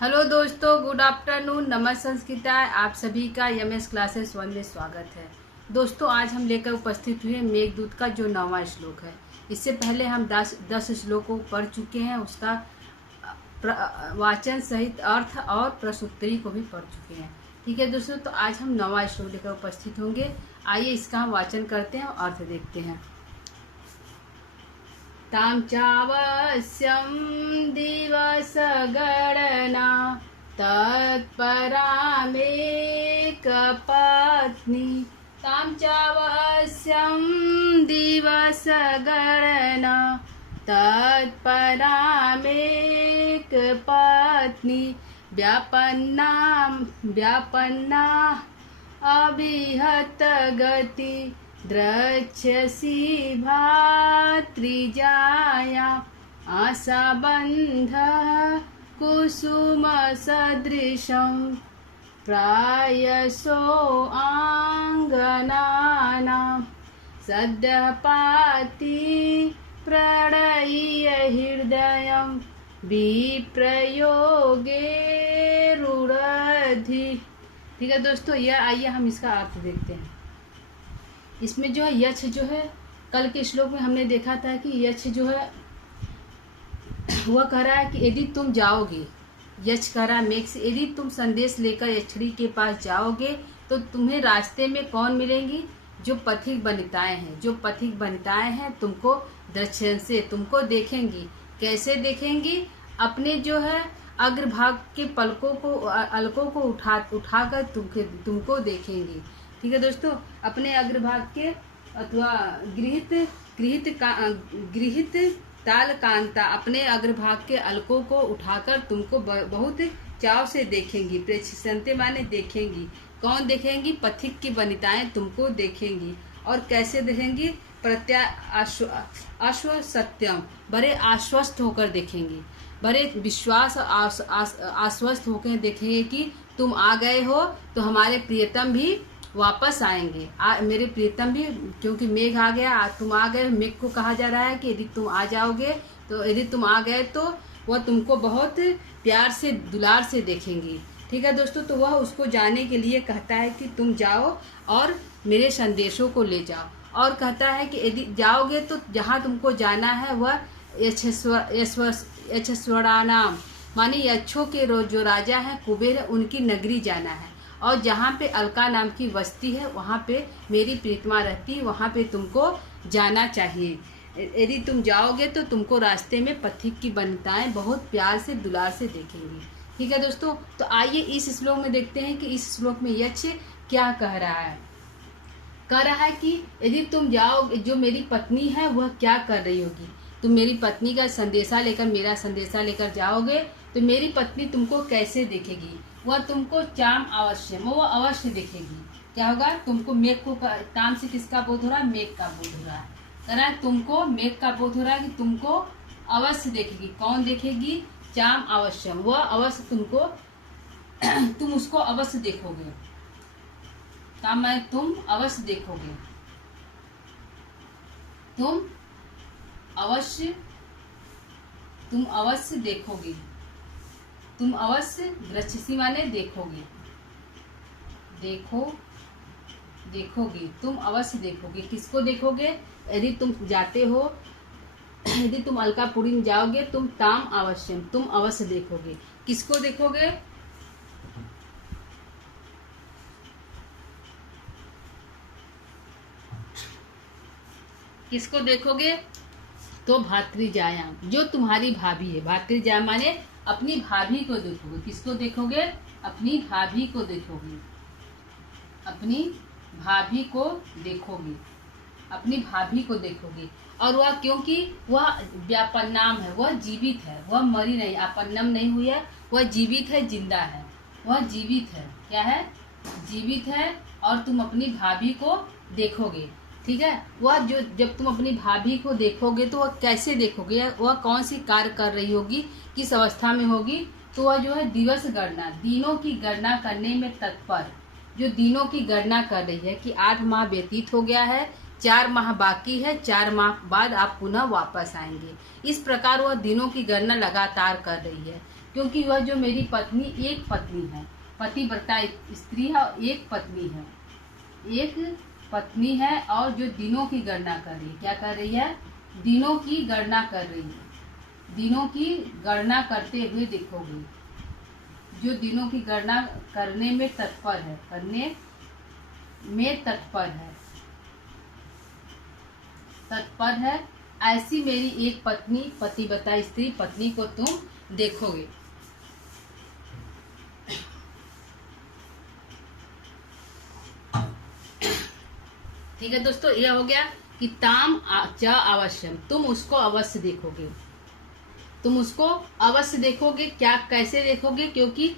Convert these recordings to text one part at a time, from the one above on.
Hello दोस्तों, good afternoon. नमस्ते संस्कृता, आप सभी का एमएस क्लासेस 1 में स्वागत है। दोस्तों, आज हम लेकर उपस्थित हुए मेघदूत का जो 9वां श्लोक है। इससे पहले हम 10 श्लोकों पढ़ चुके हैं, उसका वाचन सहित अर्थ और प्रसूत्तरी को भी पढ़ चुके हैं। ठीक है दोस्तों, तो आज हम 9वां श्लोक लेकर उपस्थित होंगे। आइए इसका हम वाचन करते हैं और अर्थ देखते हैं। तां चावस्यं दिवसगणना तत्परामेकपत्नी। तां चावस्यं दिवसगणना तत्परामेकपत्नी। व्यापन्ना अभिहतगति द्रक्ष्यसि भातृजाया। आशाबन्धः कुसुमसदृशं प्रायसो आङ्गनानां। सद्यः पाति प्रणय्य हृदयं विप्रयोगे रुरधि। ठीक है दोस्तों, यह आइए हम इसका अर्थ देखते हैं। इसमें जो है यक्ष जो है, कल के श्लोक में हमने देखा था कि यक्ष जो है वह कह रहा है कि यदि तुम जाओगे, यक्ष कह रहा है मेघ से, यदि तुम संदेश लेकर यक्षिणी के पास जाओगे तो तुम्हें रास्ते में कौन मिलेंगी? जो पथिक वनिताएं हैं। जो पथिक वनिताएं हैं तुमको दर्शन से तुमको देखेंगी। कैसे देखेंगी? अपने जो है अग्रभाग के पलकों को अलकों को उठाकर तुमको देखेंगी। ठीक है दोस्तों, अपने अग्रभाग के अथवा गृहित ताल कांता, अपने अग्रभाग के अलकों को उठाकर तुमको बहुत चाव से देखेंगी। प्रेक्षिसंते माने देखेंगी। कौन देखेंगी? पथिक की वनिताएं तुमको देखेंगी। और कैसे देखेंगी? सत्यम, बड़े आश्वस्त होकर देखेंगी, बड़े विश्वास आश्वस्त होकर देखेंगे कि तुम आ गए हो तो हमारे प्रियतम भी वापस आएंगे। मेरे प्रियतम भी, क्योंकि मेघ आ गया, तुम आ गए। मेघ को कहा जा रहा है कि यदि तुम आ जाओगे तो, यदि तुम आ गए तो वह तुमको बहुत प्यार से दुलार से देखेंगी। ठीक है दोस्तों, तो वह उसको जाने के लिए कहता है कि तुम जाओ और मेरे संदेशों को ले जाओ। और कहता है कि यदि जाओगे तो जहाँ तुमको जाना है वह यक्षस्वरानाम माने यक्षों के जो राजा हैं, कुबेर है, उनकी नगरी जाना है। और जहाँ पे अलका नाम की बस्ती है वहाँ पे मेरी प्रीतमा रहती है, वहाँ पे तुमको जाना चाहिए। यदि तुम जाओगे तो तुमको रास्ते में पथिक की वनिताएं बहुत प्यार से दुलार से देखेंगी। ठीक है दोस्तों, तो आइए इस श्लोक में देखते हैं कि इस श्लोक में यक्ष क्या कह रहा है। कह रहा है कि यदि तुम जाओ, जो मेरी पत्नी है वह क्या कर रही होगी? तुम मेरी पत्नी का संदेशा लेकर, मेरा संदेशा लेकर जाओगे तो मेरी पत्नी तुमको कैसे देखेगी? वह तुमको चाम अवश्य, वो अवश्य देखेगी। क्या होगा? तुमको मेघ को, ताम से किसका बोध हो रहा है? मेघ का बोध हो रहा है। कह रहा है तुमको मेघ का बोध हो रहा है कि तुमको अवश्य देखेगी। कौन देखेगी? चाम अवश्य, वह अवश्य तुमको तुम उसको अवश्य देखोगे। ताम मैं तुम अवश्य देखोगे, तुम अवश्य देखोगे, तुम अवश्य द्रक्ष्यसि माने देखोगे, देखोगे, तुम अवश्य देखोगे। किसको देखोगे? यदि तुम जाते हो, यदि तुम अलकापुरी में जाओगे तुम ताम अवश्यम, तुम अवश्य देखोगे। किसको देखोगे? किसको देखोगे? तो भातृजाया, जो तुम्हारी भाभी है। भातृजाया माने अपनी भाभी को देखोगे। किसको देखोगे? अपनी भाभी को देखोगे, अपनी भाभी को देखोगे, अपनी भाभी को देखोगे। और वह, क्योंकि वह व्यापन्नाम है, वह जीवित है, वह मरी नहीं, अपन्नम नहीं हुई है, वह जीवित है, जिंदा है, वह जीवित है। क्या है? जीवित है। और तुम अपनी भाभी को देखोगे। ठीक है, वह जो, जब तुम अपनी भाभी को देखोगे तो वह कैसे देखोगे? वह कौन सी कार्य कर रही होगी, किस अवस्था में होगी? तो वह जो है दिवस गणना, दिनों की गणना करने में तत्पर, जो दिनों की गणना कर रही है कि 8 माह व्यतीत हो गया है, 4 माह बाकी है, 4 माह बाद आप पुनः वापस आएंगे। इस प्रकार वह दिनों की गणना लगातार कर रही है। क्योंकि वह जो मेरी पत्नी एक पत्नी है, पतिव्रता स्त्री है और एक पत्नी है और जो दिनों की गणना कर रही है। क्या कर रही है? दिनों की गणना कर रही है। दिनों की गणना करते हुए देखोगे, जो दिनों की गणना करने में तत्पर है, करने में तत्पर है, ऐसी मेरी एक पत्नी, पतिव्रता स्त्री पत्नी को तुम देखोगे। ठीक है दोस्तों, यह हो गया कि ताम च अवश्यम, तुम उसको अवश्य देखोगे। तुम उसको अवश्य देखोगे। क्या, कैसे देखोगे? क्योंकि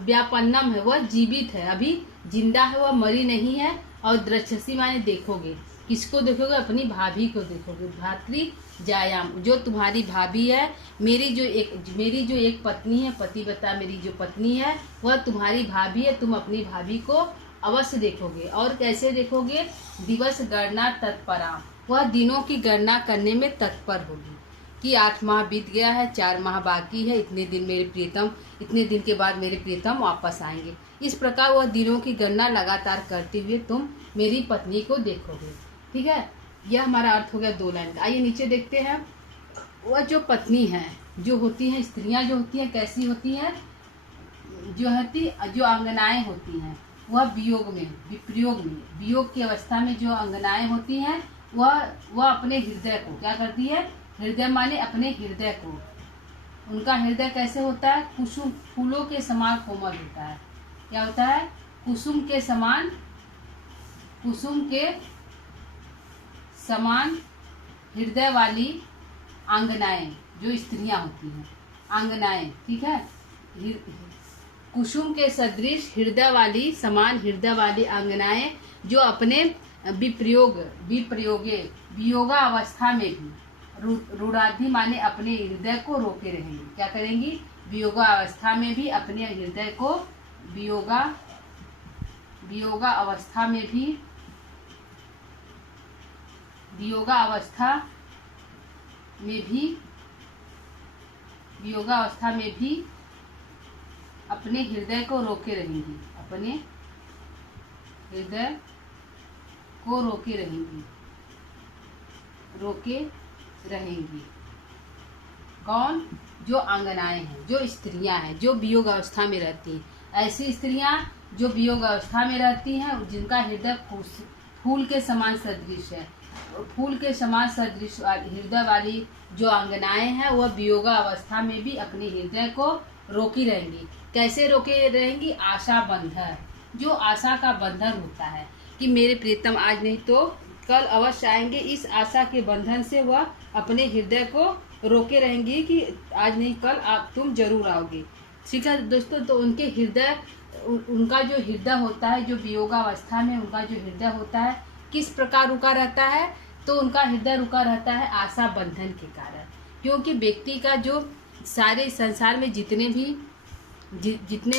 व्यापन्नम है, वह जीवित है, अभी जिंदा है, वह मरी नहीं है। और द्रक्षसी माने देखोगे। किसको देखोगे? अपनी भाभी को देखोगे। भातृ जायाम, जो तुम्हारी भाभी है, मेरी जो एक पत्नी है, पतिव्रता मेरी जो पत्नी है, वह तुम्हारी भाभी है। तुम अपनी भाभी को अवश्य देखोगे। और कैसे देखोगे? दिवस गणना तत्परा, वह दिनों की गणना करने में तत्पर होगी कि 8 माह बीत गया है, 4 माह बाकी है, इतने दिन के बाद मेरे प्रियतम वापस आएंगे। इस प्रकार वह दिनों की गणना लगातार करते हुए तुम मेरी पत्नी को देखोगे। ठीक है, यह हमारा अर्थ हो गया 2 लाइन का। आइए नीचे देखते हैं। वह जो पत्नी है, जो होती हैं स्त्रियां, जो होती हैं कैसी होती हैं? जो अंगनाएं होती हैं, वह वियोग की अवस्था में जो अंगनाएं होती हैं, वह अपने हृदय को क्या करती है? हृदय माने अपने हृदय को। उनका हृदय कैसे होता है? कुसुम फूलों के समान कोमल होता है। क्या होता है? कुसुम के समान हृदय वाली अंगनाएं, जो स्त्रियां होती हैं, अंगनाएं। ठीक है, कुसुम के सदृश हृदय वाली, समान हृदय वाली अंगनाएं, जो अपने वियोगा अवस्था में भी रूढ़ाधि माने अपने हृदय को रोके रहेंगी। क्या करेंगी? वियोगा अवस्था में भी अपने हृदय को वियोगा अवस्था में भी अपने हृदय को रोके रहेंगी। अपने हृदय को रोके रहेंगी। कौन? जो अंगनाएं हैं, जो स्त्रियां हैं, जो वियोग अवस्था में रहती हैं। ऐसी स्त्रियां जो वियोग अवस्था में रहती हैं, जिनका हृदय फूल के समान सदृश है, फूल के समान सदृश हृदय वाली जो अंगनाएं हैं, वह वियोग अवस्था में भी अपने हृदय को रोकी रहेंगी। कैसे रोके रहेंगी? आशा बंधन, जो आशा का बंधन होता है कि मेरे प्रियतम आज नहीं तो कल अवश्य आएंगे। इस आशा के बंधन से वह अपने हृदय को रोके रहेंगी कि आज नहीं कल तुम जरूर आओगे। ठीक है दोस्तों, तो उनका जो हृदय होता है, जो वियोगावस्था में उनका जो हृदय होता है, किस प्रकार रुका रहता है? तो उनका हृदय रुका रहता है आशा बंधन के कारण। क्योंकि व्यक्ति का जो सारे संसार में जितने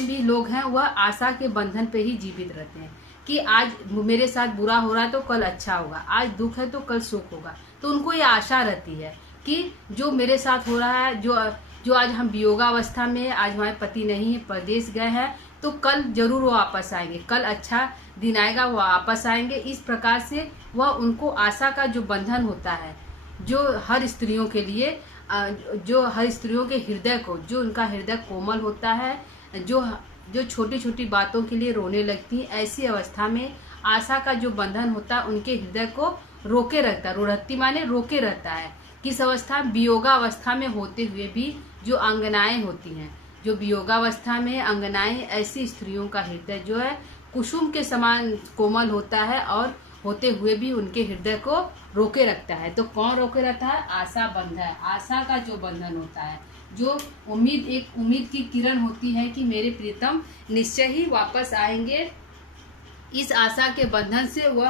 भी लोग हैं, वह आशा के बंधन पे ही जीवित रहते हैं कि आज मेरे साथ बुरा हो रहा है तो कल अच्छा होगा, आज दुख है तो कल सुख होगा। तो उनको ये आशा रहती है कि जो मेरे साथ हो रहा है, जो आज हम वियोगावस्था में है, आज हमारे पति नहीं है, परदेश गए हैं, तो कल जरूर वो वापस आएंगे, कल अच्छा दिन आएगा, वो वापस आएंगे। इस प्रकार से वह उनको आशा का जो बंधन होता है, जो हर स्त्रियों के लिए, जो हर स्त्रियों के हृदय को, जो उनका हृदय कोमल होता है, जो छोटी छोटी बातों के लिए रोने लगती है, ऐसी अवस्था में आशा का जो बंधन होता है उनके हृदय को रोके रहता है। रूढ़ति माने रोके रहता है। किस अवस्था? वियोगावस्था में होते हुए भी जो अंगनाएं होती हैं, जो वियोगावस्था में अंगनाएं, ऐसी स्त्रियों का हृदय जो है कुसुम के समान कोमल होता है और होते हुए भी उनके हृदय को रोके रखता है। तो कौन रोके रहता है? आशा बंधन, आशा का जो बंधन होता है, जो एक उम्मीद की किरण होती है कि मेरे प्रीतम निश्चय ही वापस आएंगे। इस आशा के बंधन से वह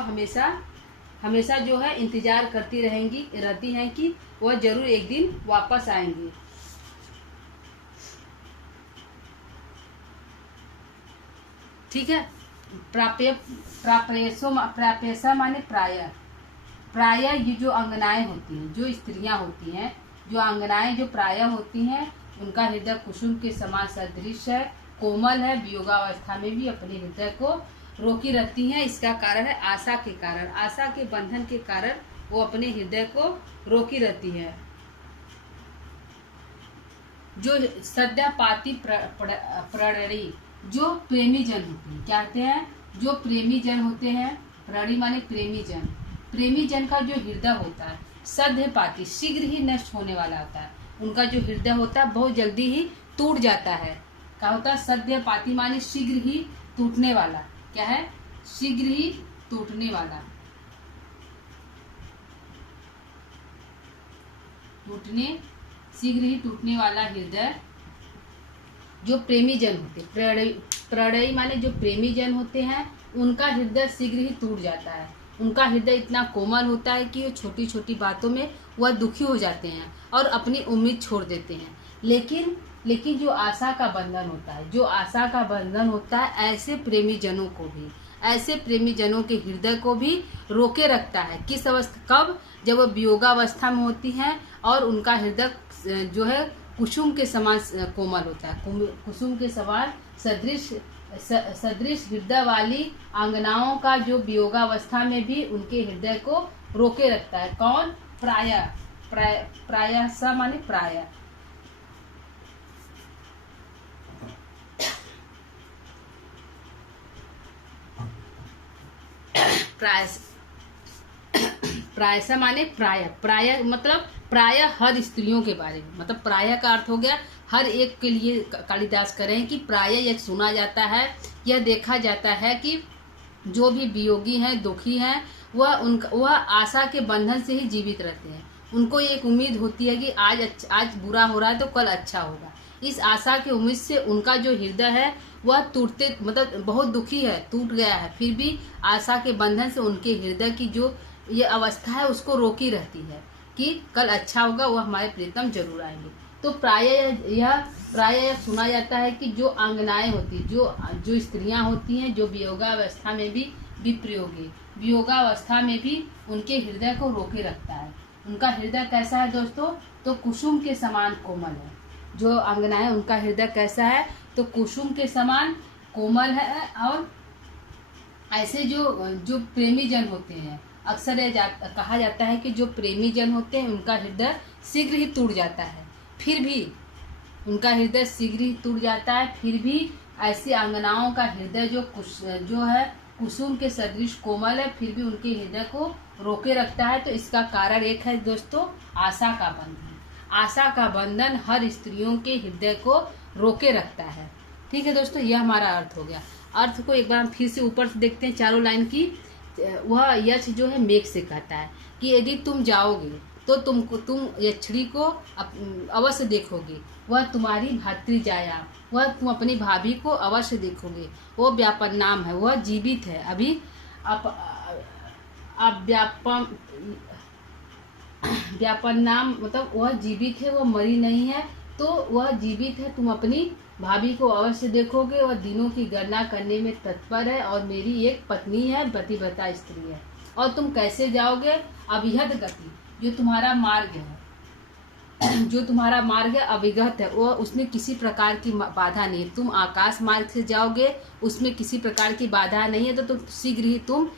हमेशा जो है इंतजार करती रहती हैं कि वह जरूर एक दिन वापस आएंगे। ठीक है, प्राप्यसा माने प्राय ये जो अंगनाएं होती हैं, जो स्त्रियां होती हैं, जो अंगनाएं जो प्राय होती हैं, उनका हृदय कुसुम के समान सदृश है, कोमल है, वियोगावस्था में भी अपने हृदय को रोकी रखती हैं। इसका कारण है आशा के कारण, आशा के बंधन के कारण वो अपने हृदय को रोकी रहती है। जो सद्या पाती प्रणयी, जो प्रेमी जन होते हैं, क्या कहते हैं, जो प्रेमी जन होते हैं, प्रणयी माने प्रेमी जन, प्रेमी जन का जो हृदय होता है सद्य पाती, शीघ्र ही नष्ट होने वाला होता है। उनका जो हृदय होता है बहुत जल्दी ही टूट जाता है। क्या होता है, सद्य पाती माने शीघ्र ही टूटने वाला, क्या है, शीघ्र ही टूटने वाला, शीघ्र ही टूटने वाला हृदय जो प्रेमी जन होते, प्रणयी माने जो प्रेमी जन होते हैं, उनका हृदय शीघ्र ही टूट जाता है। उनका हृदय इतना कोमल होता है कि वो छोटी छोटी बातों में वह दुखी हो जाते हैं और अपनी उम्मीद छोड़ देते हैं। लेकिन जो आशा का बंधन होता है, जो आशा का बंधन होता है, ऐसे प्रेमी जनों को भी, ऐसे प्रेमी जनों के हृदय को भी रोके रखता है। किस अवस्था, कब, जब वो वियोगावस्था में होती हैं और उनका हृदय जो है कुसुम के समान कोमल होता है, कुसुम के समान सदृश हृदय वाली आंगनाओं का जो वियोगावस्था में भी उनके हृदय को रोके रखता है। कौन, प्राय स माने प्राय, प्रायसा माने प्राय मतलब प्राय हर स्त्रियों के बारे में, मतलब प्राय का अर्थ हो गया हर एक के लिए। कालिदास कह रहे हैं कि प्राय यह सुना जाता है, यह देखा जाता है कि जो भी वियोगी हैं, दुखी हैं, वह आशा के बंधन से ही जीवित रहते हैं। उनको एक उम्मीद होती है कि आज बुरा हो रहा है तो कल अच्छा होगा। इस आशा की उम्मीद से उनका जो हृदय है वह टूटते, मतलब बहुत दुखी है, टूट गया है, फिर भी आशा के बंधन से उनके हृदय की जो ये अवस्था है उसको रोकी रहती है कि कल अच्छा होगा, वह हमारे प्रीतम जरूर आएंगे। तो प्राय सुना जाता है कि जो अंगनाएं होती, जो स्त्रियां होती हैं, जो वियोगावस्था में भी विप्रयोगी, वियोगावस्था में भी उनके हृदय को रोके रखता है। उनका हृदय कैसा है दोस्तों, तो कुसुम के समान कोमल है। जो अंगनाएं, उनका हृदय कैसा है, तो कुसुम के समान कोमल है। और ऐसे जो प्रेमी जन होते हैं, अक्सर कहा जाता है कि जो प्रेमी जन होते हैं उनका हृदय शीघ्र ही टूट जाता है, फिर भी उनका हृदय शीघ्र ही टूट जाता है, फिर भी ऐसी आंगनाओं का हृदय जो है कुसुम के सदृश कोमल है, फिर भी उनके हृदय को रोके रखता है। तो इसका कारण एक है दोस्तों, आशा का बंधन। आशा का बंधन हर स्त्रियों के हृदय को रोके रखता है। ठीक है दोस्तों, यह हमारा अर्थ हो गया। अर्थ को एक बार हम फिर से ऊपर से देखते हैं, चारों लाइन की। वह यक्ष जो है मेघ से कहता है कि यदि तुम जाओगे तो तुम यक्षिणी को अवश्य देखोगे, वह तुम्हारी भातृ जाया, वह तुम अपनी भाभी को अवश्य देखोगे। वो व्यापन नाम है, वह जीवित है, अभी व्यापन नाम मतलब वह जीवित है, वह मरी नहीं है, तो वह जीवित है, तुम अपनी भाभी को अवश्य देखोगे। वह दिनों की गणना करने में तत्पर है और मेरी एक पत्नी है, पतिव्रता स्त्री है। और तुम कैसे जाओगे, अविहत गति, जो तुम्हारा मार्ग है, जो तुम्हारा मार्ग है अविगत है, वो उसमें किसी प्रकार की बाधा नहीं है। तुम आकाश मार्ग से जाओगे, उसमें किसी प्रकार की बाधा नहीं है, तो तुम शीघ्र ही तुम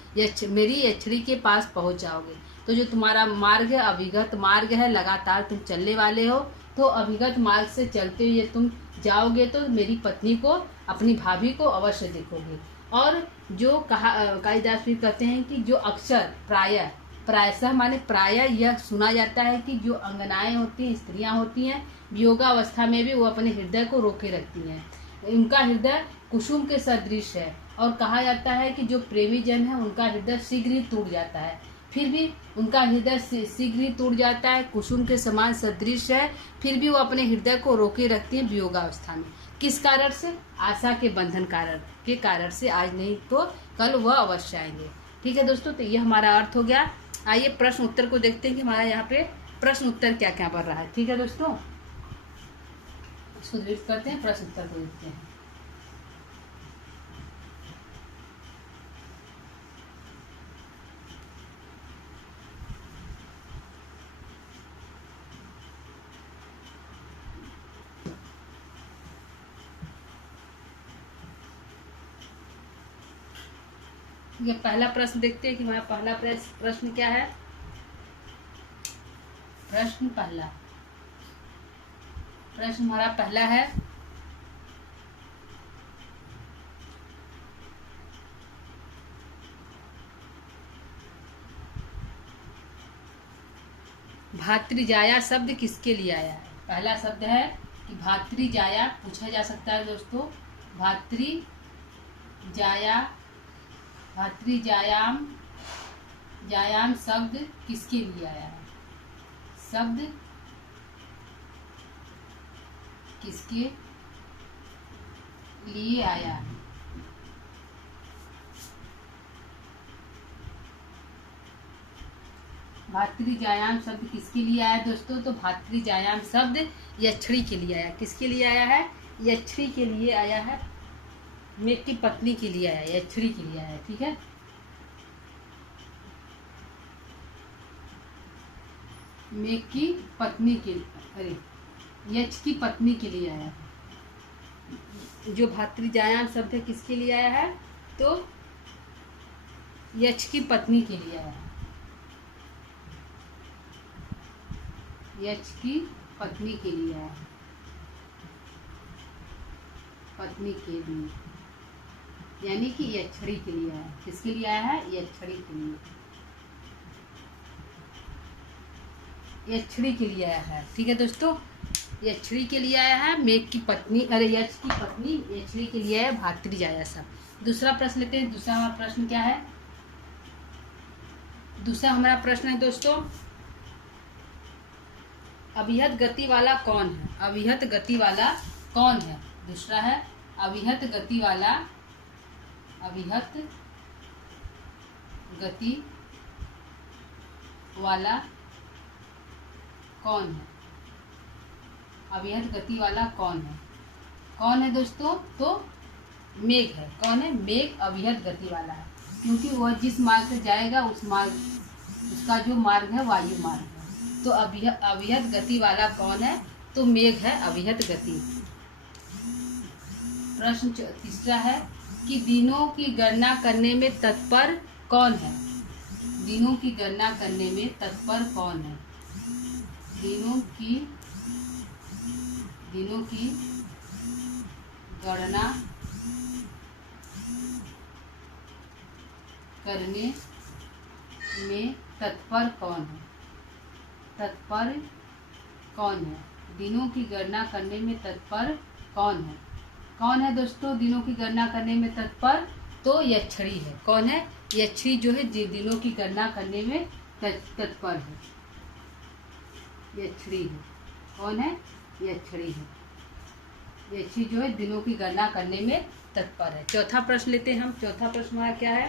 मेरी यक्षिणी के पास पहुंच जाओगे। तो जो तुम्हारा मार्ग है अविगत मार्ग है, लगातार तुम चलने वाले हो, तो अविगत मार्ग से चलते हुए तुम जाओगे तो मेरी पत्नी को, अपनी भाभी को अवश्य देखोगे। और जो कालिदास भी कहते हैं कि जो अक्षर प्रायशः माने प्राय यह सुना जाता है कि जो अंगनाएं होती हैं, स्त्रियां होती हैं, वियोगावस्था में भी वो अपने हृदय को रोके रखती हैं। उनका हृदय कुसुम के सदृश है और कहा जाता है कि जो प्रेमी जन है उनका हृदय शीघ्र ही टूट जाता है, फिर भी उनका हृदय शीघ्र ही टूट जाता है, कुसुम के समान सदृश है, फिर भी वो अपने हृदय को रोके रखती हैं वियोगावस्था में। किस कारण से, आशा के बंधन के कारण से। आज नहीं तो कल वह अवश्य आएंगे। ठीक है दोस्तों, तो ये हमारा अर्थ हो गया। आइए प्रश्न उत्तर को देखते हैं कि हमारा यहाँ पे प्रश्न उत्तर क्या क्या बन रहा है। ठीक है दोस्तों, इसको डिलीट करते हैं, प्रश्न उत्तर को देखते हैं। ये पहला प्रश्न देखते हैं कि हमारा पहला प्रश्न क्या है। पहला प्रश्न हमारा पहला है, भातृजाया शब्द किसके लिए आया है। पहला शब्द है कि भातृजाया पूछा जा सकता है दोस्तों। जायाम शब्द किसके लिए आया है। शब्द किसके लिए आया है। भातृजायाम शब्द किसके लिए आया दोस्तों। तो भातृजायाम शब्द यक्षिणी के लिए आया। किसके लिए आया है। यक्षिणी के लिए आया है। मेघ की पत्नी के लिए आया, यक्षिणी के लिए आया। ठीक है, मेघ की पत्नी के, अरे यक्ष की पत्नी के लिए आया है। जो भातृजायाम शब्द है किसके लिए आया है। तो यक्ष की पत्नी के लिए आया है। यक्ष की पत्नी के लिए आया है। पत्नी के लिए यानी कि यक्षिणी के लिए आया है। किसके लिए आया है। यक्षिणी के लिए, यक्षिणी के लिए आया है। ठीक है दोस्तों, यक्षिणी के लिए आया है। मेघ की पत्नी, अरे यक्ष की पत्नी यक्षिणी के लिए आया भातृजाया शब्द। दूसरा प्रश्न लेते हैं। दूसरा हमारा प्रश्न क्या है। दूसरा हमारा प्रश्न है दोस्तों, अभिहत गति वाला कौन है। अभिहत गति वाला कौन है। दूसरा है अभिहत गति वाला, अभिहत गति वाला कौन है। अभिहत गति वाला कौन है। कौन है दोस्तों। तो मेघ है। कौन है। मेघ अभिहत गति वाला है, क्योंकि वह जिस मार्ग से जाएगा उस मार्ग, उसका जो मार्ग है वायु मार्ग है। तो अभिहत गति वाला कौन है। तो मेघ है अभिहत गति। प्रश्न तीसरा है कि दिनों की गणना करने में तत्पर कौन है। दिनों की गणना करने में तत्पर कौन है। दिनों की गणना करने में तत्पर कौन है। तत्पर कौन है। दिनों की गणना करने में तत्पर कौन है। कौन है दोस्तों दिनों की गणना करने में तत्पर। तो यक्षिणी है। कौन है। यक्षिणी जो है दिनों की गणना करने में तत्पर है, यक्षिणी है। कौन है। यक्षिणी है। यक्षिणी जो है दिनों की गणना करने में तत्पर है। चौथा प्रश्न लेते हैं हम। चौथा प्रश्न हमारा क्या है।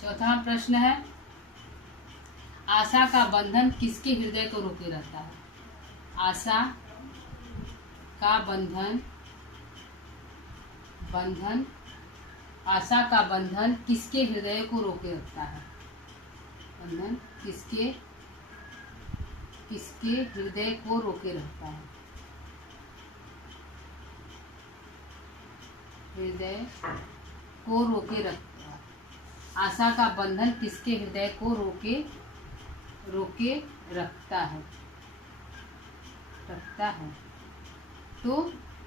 चौथा प्रश्न है, आशा का बंधन किसके हृदय को रोके रहता है। आशा का बंधन आशा का बंधन किसके हृदय को रोके रखता है। बंधन किसके हृदय को रोके रखता है। हृदय को रोके रखता है। आशा का बंधन किसके हृदय को रोके रखता है। तो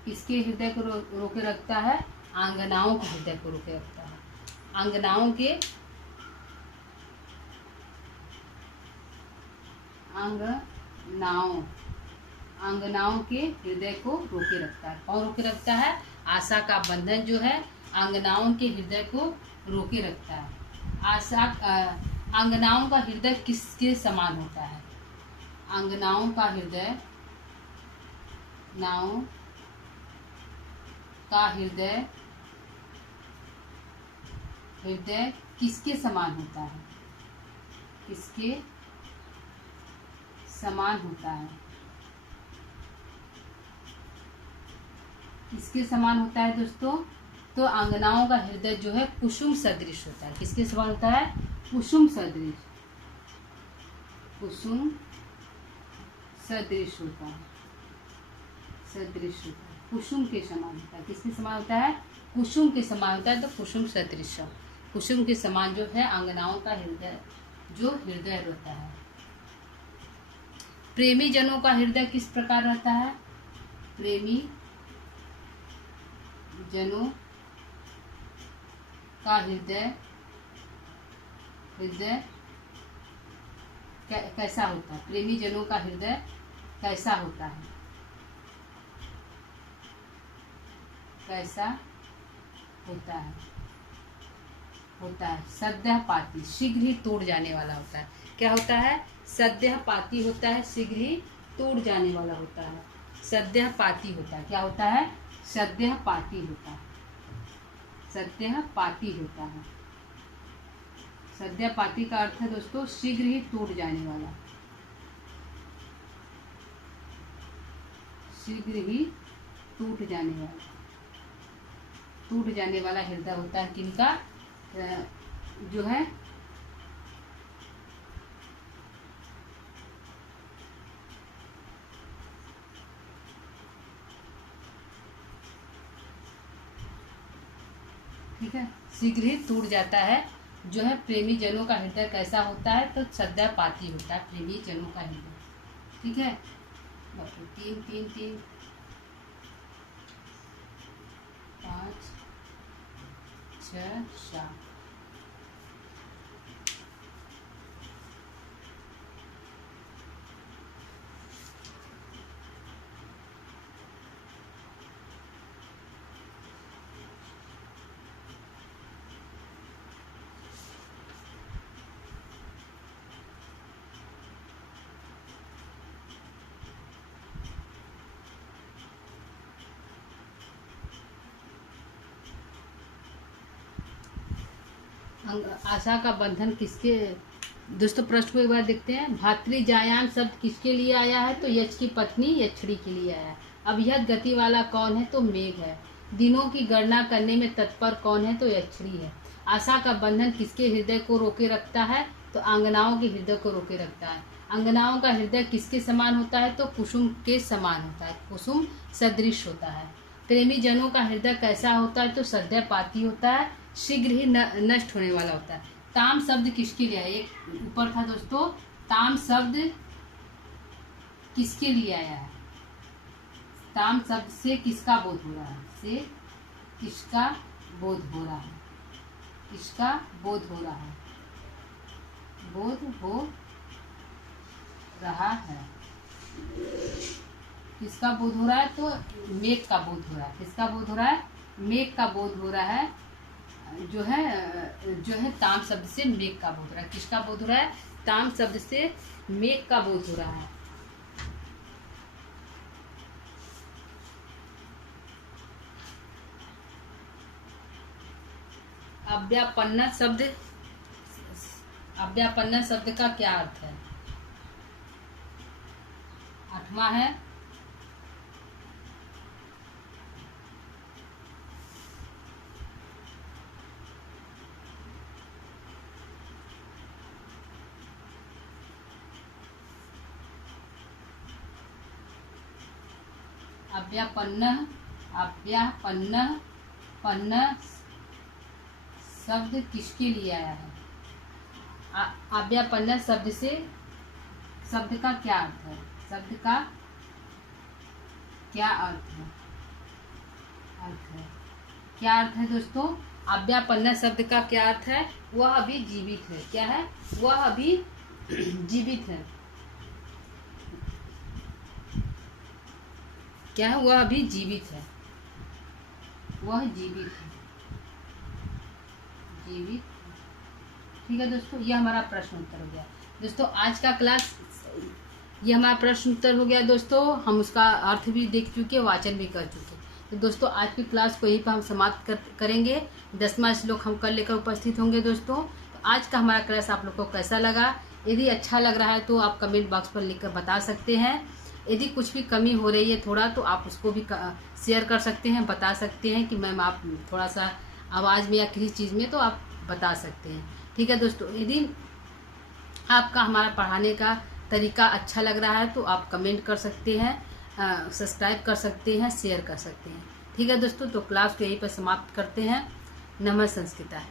किसके हृदय को रोके रखता है। आंगनाओं के हृदय को रोके रखता है। आंगनाओं के हृदय को रोके रखता है। कौन रोके रखता है। आशा का बंधन जो है आंगनाओं के हृदय को रोके रखता है। आंगनाओं का हृदय किसके समान होता है। आंगनाओं का हृदय किसके समान होता है। किसके समान होता है। किसके समान होता है दोस्तों। तो आंगनाओं का हृदय जो है कुसुम सदृश होता है। किसके समान होता है। कुसुम सदृश होता है, सदृश होता है, कुसुम के समान होता है। किसके समान होता है? कुसुम के समान होता है। तो कुसुम सदृश, कुसुम के समान जो है अंगनाओं का हृदय, जो हृदय रहता है। प्रेमी जनों का हृदय किस प्रकार रहता है? प्रेमी जनों का हृदय कैसा होता है? प्रेमी जनों का हृदय कैसा होता है? कैसा होता है? होता है सद्यपाती, शीघ्र ही तोड़ जाने वाला होता है। क्या होता है? सद्यपाती होता है, शीघ्र ही तोड़ जाने वाला होता है। सद्यपाती होता है। क्या होता है? सद्यपाती होता है, सद्यपाती होता है। सद्यपाती का अर्थ है दोस्तों शीघ्र ही टूट जाने वाला, शीघ्र ही टूट जाने वाला, टूट जाने वाला हृदय होता है किनका? जो है ठीक है, शीघ्र ही टूट जाता है। जो है प्रेमी जनों का हृदय कैसा होता है? तो सद्यपाती होता है प्रेमी जनों का हृदय। ठीक है, 3 3 3 5 6 7। आशा का बंधन किसके? दोस्तों प्रश्न को एक बार देखते हैं। भातृजायाम शब्द किसके लिए आया है? तो यक्ष की पत्नी यक्षिणी के लिए आया है। अब यह गति वाला कौन है? तो मेघ है। दिनों की गणना करने में तत्पर कौन है? तो यक्षिणी है। आशा का बंधन किसके हृदय को रोके रखता है? तो अंगनाओं के हृदय को रोके रखता है। अंगनाओं का हृदय किसके समान होता है? तो कुसुम के समान होता है, कुसुम सदृश होता है। प्रेमी जनों का हृदय कैसा होता है? तो सद्यपाती होता है, शीघ्र ही नष्ट होने वाला होता है। ताम शब्द किसके लिए है? एक ऊपर था दोस्तों, ताम शब्द किसके लिए आया है? ताम शब्द से किसका बोध हो रहा है? से किसका बोध हो रहा है? किसका बोध हो रहा है? बोध हो रहा है। किसका बोध हो रहा है? तो मेघ का बोध हो रहा है। किसका बोध हो रहा है? मेघ का बोध हो रहा है। जो है ताम शब्द से मेघ का बोध हो रहा है। किसका बोध हो रहा है? ताम शब्द से मेघ का बोध हो रहा है। अव्यापन्ना शब्द का क्या अर्थ है? 8वां है पन्न शब्द किसके लिए आया है? अव्यापन्न शब्द से शब्द का क्या अर्थ है? शब्द का क्या अर्थ है? क्या अर्थ है दोस्तों? अव्यापन्न शब्द का क्या अर्थ है? वह अभी जीवित है। क्या है? वह अभी जीवित है। क्या है? वह अभी जीवित है। वह जीवित है, जीवित। ठीक है दोस्तों, यह हमारा प्रश्न उत्तर हो गया। दोस्तों आज का क्लास ये हमारा प्रश्न उत्तर हो गया। दोस्तों हम उसका अर्थ भी देख चुके, वाचन भी कर चुके। तो दोस्तों आज की क्लास को यहीं पर हम समाप्त करेंगे। 10वां श्लोक हम कल लेकर उपस्थित होंगे। दोस्तों तो आज का हमारा क्लास आप लोग को कैसा लगा? यदि अच्छा लग रहा है तो आप कमेंट बॉक्स पर लिखकर बता सकते हैं। यदि कुछ भी कमी हो रही है थोड़ा, तो आप उसको भी शेयर कर सकते हैं, बता सकते हैं कि मैम आप थोड़ा सा आवाज़ में या किसी चीज़ में, तो आप बता सकते हैं। ठीक है दोस्तों, यदि आपका हमारा पढ़ाने का तरीका अच्छा लग रहा है तो आप कमेंट कर सकते हैं, सब्सक्राइब कर सकते हैं, शेयर कर सकते हैं। ठीक है दोस्तों, तो क्लास को यहीं पर समाप्त करते हैं। नमः संस्कृता है।